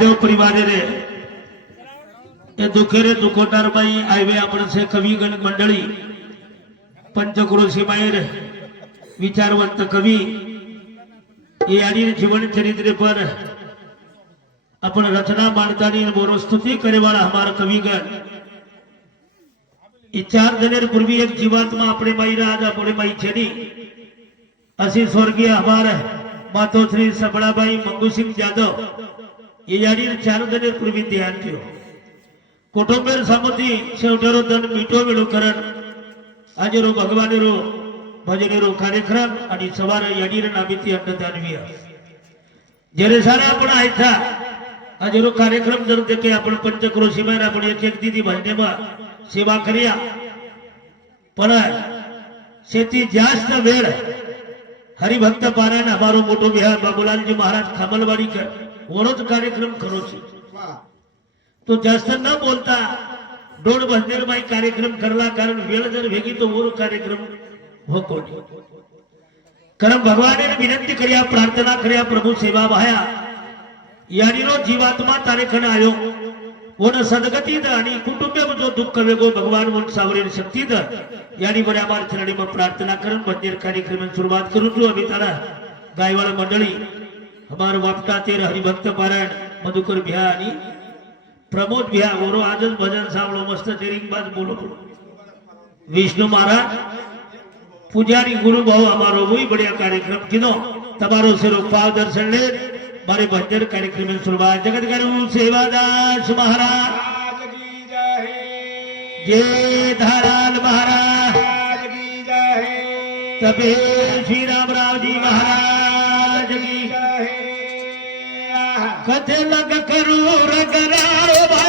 જયદેવ પરિવારે રે એ દુખેરે દુખોટારબાઈ આવ્યા આપણે છે કવિગણ મંડળી પંચક્રોશી માયર વિચારવંત કવિ એ આની જીવન ચરિત્ર પર આપણે રચના માણતાની મોરો સ્તુતિ કરેવાળા અમારા કવિગણ એ ચાર જનેર પૂર્વી એક જીવાતમાં આપણે માઈ રહ્યા હતા આપણે માઈ છે નહીં અસી સ્વર્ગીય અમારા માતો શ્રી સબળાભાઈ મંગુસિંહ જાદવ એ યાડી ચાર જનેર પૂર્વી ધ્યાન થયો કુટુંબેર સામતી શેવટેરો ધન મીઠો મેળો કરણ આજેરો ભગવાનેરો ભજનેરો કાર્યક્રમ અને સવારે યાડીર નામીથી અન્નદાનવીય જ્યારે સારા આપણે આયથા આજેરો કાર્યક્રમ જરૂર કે આપણે પંચક્રોશીમાં આપણે એક એક દીદી ભજનેમાં સેવા કર્યા પણ શેતી જાસ્ત વેળ હરિભક્ત પારાયણ અમારો મોટો બિહાર બાબુલાલજી મહારાજ ખામલવાડી ओळख कार्यक्रम करू तो जास्त न बोलता दोन भजनेर बाई कार्यक्रम करला कारण वेळ जर वेगी तो ओळख कार्यक्रम हो कोणी. कारण भगवाने विनंती करिया प्रार्थना करिया प्रभू सेवा भाया यानी रो जीवात्मा तारेखन आयो. ओन सदगती आणि कुटुंबे जो दुःख वेगो भगवान म्हणून सावरेल शक्ती द यानी बऱ्या मार्चरणी प्रार्थना करून मंदिर कार्यक्रम सुरुवात करून तू आम्ही गायवाड मंडळी. हमारे वक्ताचेर हरिभक्त पारायण मधुकर भ्या आणि प्रमोद भ्या बरो आज भजन सावलो मस्त बाज बोलो विष्णु महाराज पुजारी गुरु भाव हमारो वही बढ़िया कार्यक्रम किनो तमारो सिरो पाव दर्शन ले मारे भजन कार्यक्रम में शुरुआत जगत गुरु सेवादास महाराज। जय। धाराल महाराज। तबे श्री राम राव जी महाराज। दिल करू रगरा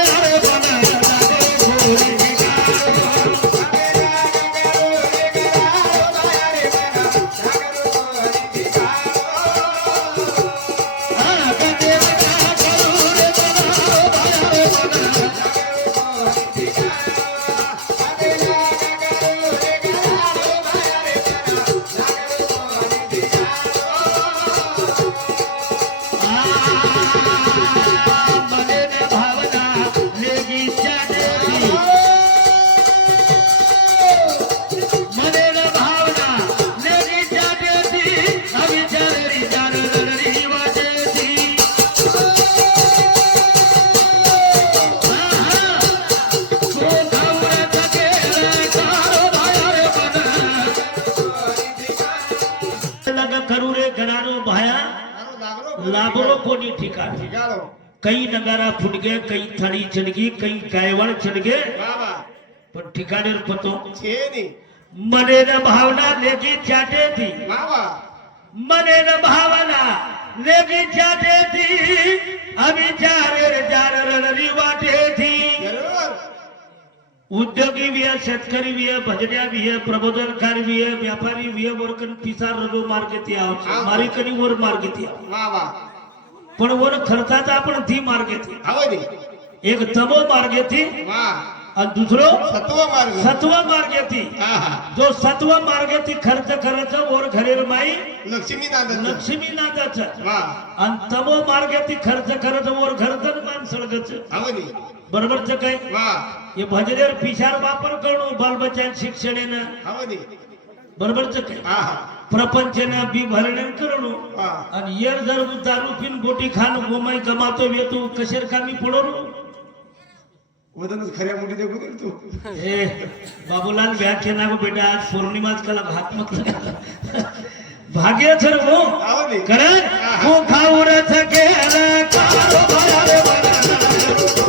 कई नगारा फुटगे काही थाळी छडगी काही गायवाळ छडगे पण ठिकाणी पतो मने न भावना लेगी चाटे ती मनेन भावना लेगी चाटे ती आम्ही चारे चार रणरी वाटे थी उद्योगी विय शेतकरी विय भजन्या विय प्रबोधनकार विय व्यापारी भी वर्कन पिसार रगो मार्ग ती आहोत मारिकनी वर मार्ग ती पण वर खर्चाचा आपण धी मार्ग येते एक तम मार्ग येते आणि दुसरं सत्व मार्ग. सत्व मार्ग येते. जो सत्व मार्ग येते खर्च करायचा वर घरेल माई लक्ष्मी नादाचं लक्ष्मी आणि तम मार्ग येते खर्च करायचं वर घरचं मान सळगाचं आवाज बरोबरच काय? हे भजनेर पिशार वापर करणं बालबच्चान शिक्षणेनं बरोबरच काय? प्रपंचन बी भरणन करणो. आणि येर जर दारू पिन बोटी खान गोमय कमातो येतो कशेर कामी पडवलो वदनच खऱ्या मोठी देखू दे तू. ए बाबूलाल व्याख्या ना बेटा आज पौर्णिमाच कला भात मत भाग्य सर हो. करण हो खाऊ रथ के रे कारो भरा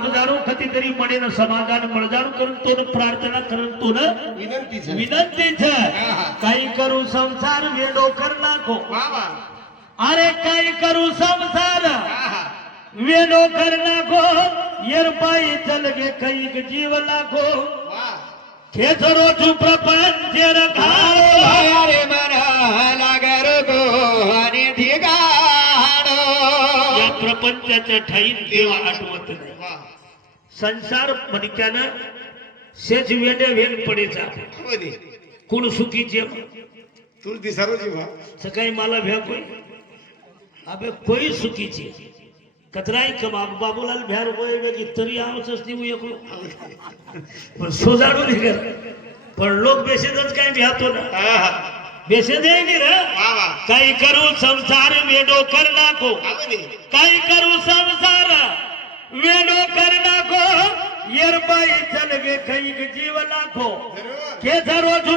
कामगारो कधीतरी मनेन समाधान मळजान करून तो प्रार्थना करून तो विनंतीच काही करू संसार वेडो कर नाको. अरे काही करू संसार वेडो कर नाको. येरपाई चलगे कैक जीव लाखो. खेचरो तू प्रपंच रे मरा लागर गो आणि ठिकाण या प्रपंचाच्या ठाईत देवा आठवत नाही. संसार मणक्यानं सेज वेड्या वेग पडेचा. कोण? सुखीचे तुलती सरोजी वाह सकाळी मला भ्या कोई अबे कोई सुखीचे कतराई कमाब बाबूलाल भ्यार होय वेगी तरी आवच नाही एकलो. पण सोजाडू नाही कर पण लोक बेसेदच काय भ्यातो ना. बेसेद नाही रे. काही करू संसार वेडो कर नाको. काही करू संसार वेडो कर नाको येरबाई चलगे कैक जीव नाखो जरूर के धरो झु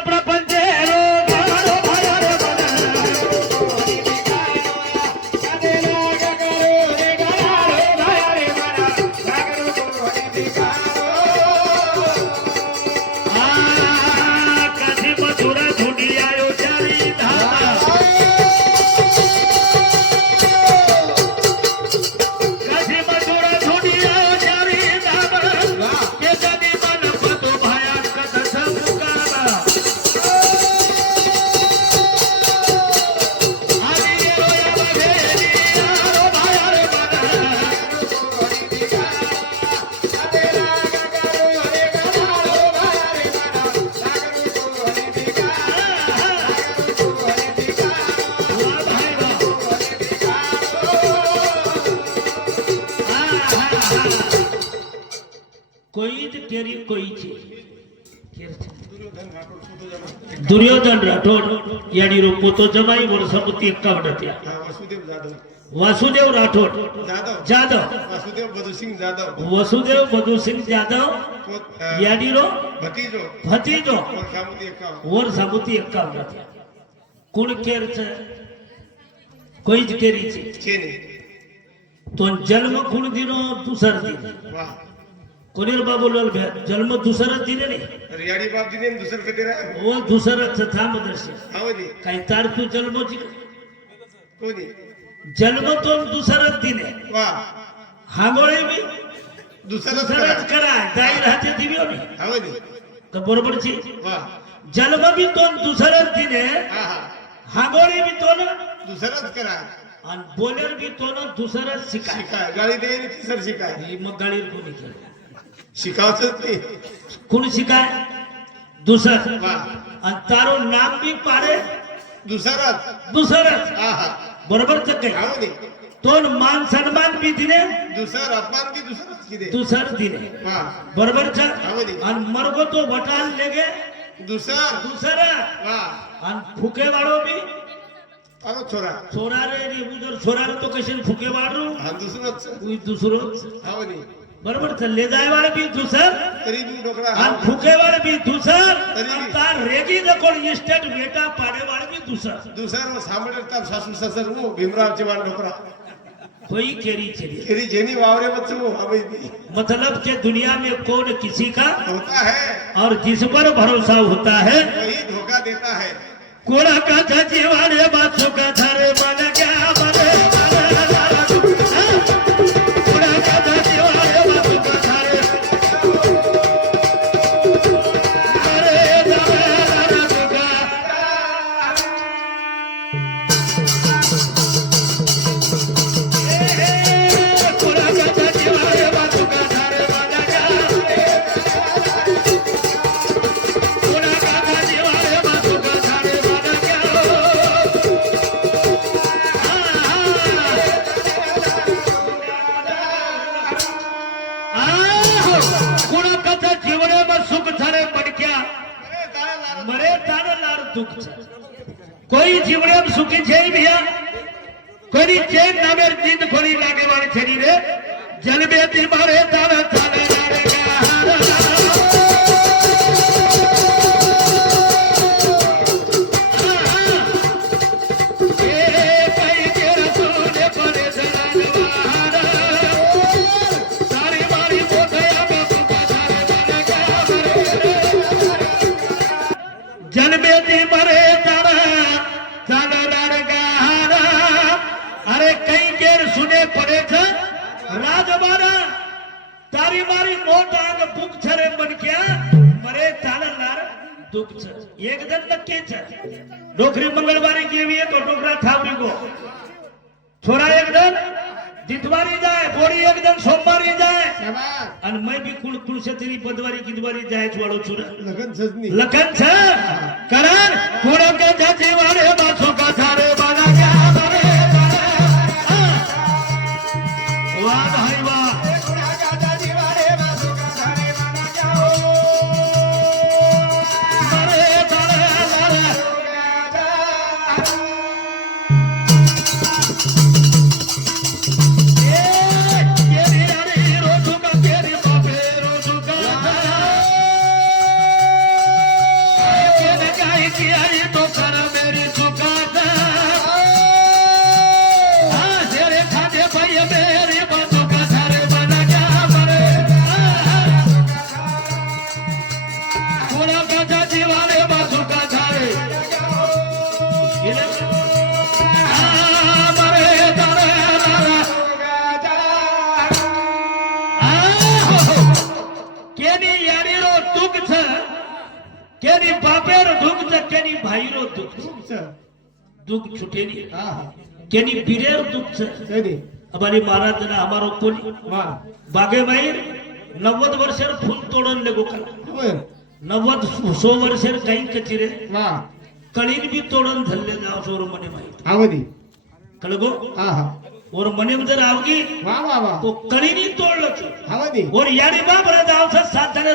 દુર્યોધન રાઠોડ યાની રો પોતો જમાઈ વર્ષ સમૃદ્ધિ એકાવન હતા. વાસુદેવ રાઠોડ? જાદવ. વસુદેવ મધુસિંહ જાદવ. યાની ભતીજો. ભતીજો. વર્ષ સમૃદ્ધિ એકાવન હતા. કોણ કેર છે? કોઈ જ કેરી છે. તો જન્મ કુળ દીનો તુસર દી વાહ. कोणीर बाबू लाल जन्म दुसरा दिले नाही. बाप दिले दुसरं कधी हो दुसरच थांब दर्शन काही तार तू जन्मची हो कोणी जन्म तो दुसरच दिले. हांगोळे मी. दुसरच करा. जाई राहते दिवी तर बरोबरची जन्म बी दोन दुसरच दिले. हांगोळे बी तोन दुसरच करा. आणि बोलेर बी दोन दुसरच शिकाय. गाडी दे तिसर शिकाय. मग गाडीवर कोणी केलं? शिकावचंच नाही. कोण शिकाय? दुसर. आणि तारो नाम बी पाडे दुसरंच. दुसरच. बरोबरच काही तो मान सन्मान बी दिने. दुसर अपमान की दुसरंच किती दुसर बरोबरच आवनी आणि मरगो तो वटाल लेगे. दुसर. दुसर. आणि फुके वाढो बी. अरे छोरा. छोरा रे रे उदर छोरा तो कशी फुके वाढू? दुसरंच. दुसरोच. आवनी बरोबर चालले जाय वाळ बी दुसर तरी बी डोकरा आणि फुके वाळ बी दुसर तरी बी. आणि तार रेगी जकोण इस्टेट वेटा पाडे वाळ बी दुसर दुसर सांभळतात सासू ससर हो भीमरावचे वाण डोकरा कोई केरी चली। तेरी जेनी वावरे बच्चो अबे भी मतलब के दुनिया में कौन किसी का होता है। और जिस पर भरोसा होता है। वही धोखा देता है। कोणा का जीवाने बाजू का थारे मन क्या मरे ડોકરી મંગળવારે કેવી તો ડોકરા થાવરી ગો છોરા એકદમ જીતવારી જાય ગોળી એકદમ સોમવારી જાય શાબાશ. અને મેં બી કુળ કુળ છે તેરી પદવારી ગીતવારી જાય છોડો છું લગન સજની લખન છે કરણ કુળ કે જાજી વાળે બાસો કથારે બાના કેની બાપેરો દુઃખ છે કેની ભાઈનો દુઃખ છે દુઃખ છૂટેની હા હા કેની પીરેર દુઃખ છે સજની અમારી મહારાજના અમારો કોની વાહ બાગે ભાઈ નવ્વદ વર્ષે ફૂલ તોડન લેગો કલ ખબર નવ્વદ સો વર્ષે કઈ કચીરે વાહ કળીન બી તોડન ધલ્લે જાવ છો ઓર મને માહિત આવડી કળગો હા હા ઓર મને અંદર આવગી વાહ વાહ વાહ તો કળીની તોડ લખો આવડી ઓર યારી બાપ રે જાવ છે સાત જણે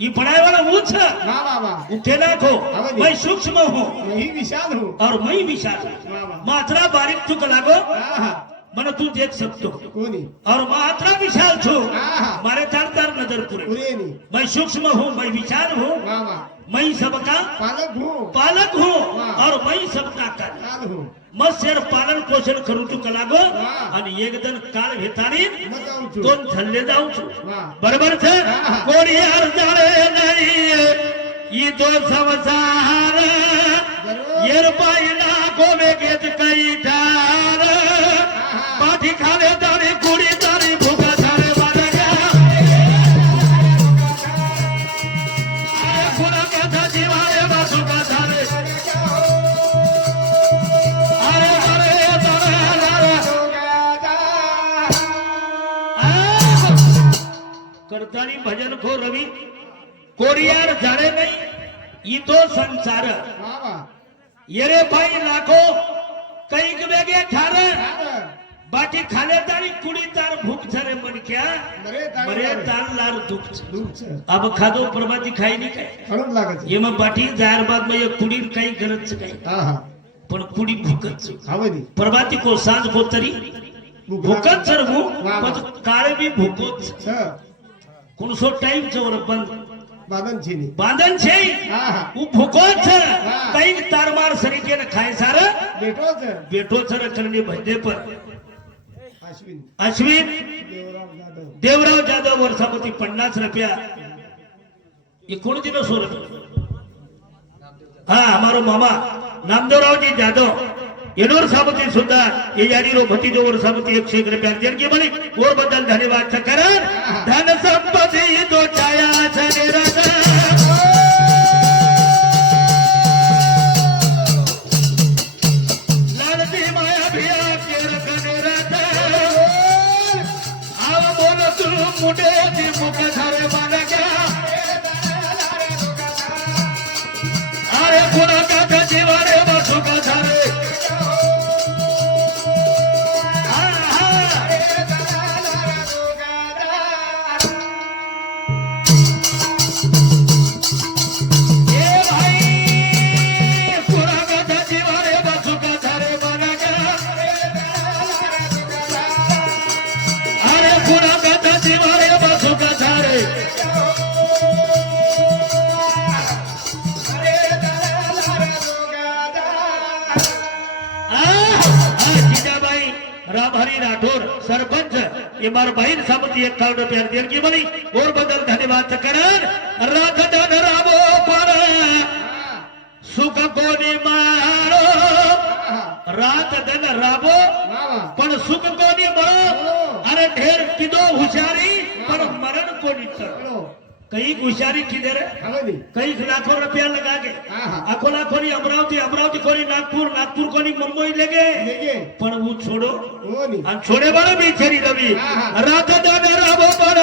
બાર બચાન ધલ્લે જાવ જમે છો તાવ છે ઈ ભણાય વાળા હું છે વાહ વાહ વાહ उठे ना को अवधि। मैं सूक्ष्म हूँ यही विशाल हूँ और मैं विशाल हूँ वाह वाह मात्रा बारीक चुक लागो हाँ हाँ मन तू देख सकतो कोणी और मात्रा विशाल छो हाँ। मारे चार चार नजर पूरे पुरेनी मैं सूक्ष्म हूँ मैं विशाल हूँ वाह वाह मैं सबका पालक हूँ पालक हूँ वाह। और मैं सबका काल काल हूँ मत्स्य पालन पोषण करू तू लागो आणि एकदन काल घेतानी दोन थल्ले जाऊ बरोबर कोणी अर्जाळे नाही. तो संसार येर पाहिला कोमे घेत काही ठार. पाठी खाले पुढचानी भजन खो रवी कोरियार जाणे नाही इथो संसार। येरे भाई लाखो कैक वेगळे ठार। बाकी खाले तारी कुडी तार भूक झरे मन क्या? मरे तान लार। दुख अब खादो प्रभाती खाई नी काय? ये मग बाटी जाहीर बाद मग कुडी काही गरज काय? पण कुडी भूकच प्रभाती को सांज को तरी भूकच सर भूक काळे भी भूकोच ಹುಣಸೋ ಟೈಮ್ ಚವರ ಬಂದ್ ಬಾದಂಚಿನಿ ಬಾದಂಚಿ ભૂખો છે. કંઈક તારમાર સરીકે ને ખાય સાર બેઠો છે. બેઠો છે રચનની ભજે પર. અશ્વિન. અશ્વિન. દેવરાવ જાદવ. વર્ષાપતિ પન્નાસ રૂપિયા. એ કોણજી નો સુરત હા અમારો મામા. નામદેવરાવજી જાદવ. इनोर साबती सुद्धा हे यारीरो भतीजो वर साबती एक शेख रुपया देर के ओरबद्दल बदल धन्यवाद कारण धन संपत्ति तो छाया ಇಬ್ಬರು ಸಮತಿ ಎತ್ತಾಳು ಪ್ಯಾರ್ದಿಯರ್ಗೆ ಬಲಿ ಮೂರ್ ಬದಲ್ ಧನ್ಯವಾದ ಕರನ್ ರಥದನ ರಾಮೋ ಪರ ಸುಖ ಕೋನಿ ಮಾರೋ ರಾತದನ ರಾಮೋ પણ સુખ હોશિયારી કીધે કંઈક લાખો રૂપિયા લગાગે. આખો લાખો ની અમરાવતી અમરાવતી કોની નાગપુર નાગપુર કોની મુંબઈ લેગે. પણ હું છોડો. આ છોડે વાળો બી છેરી રવિ રાધા દાદા રાબો પર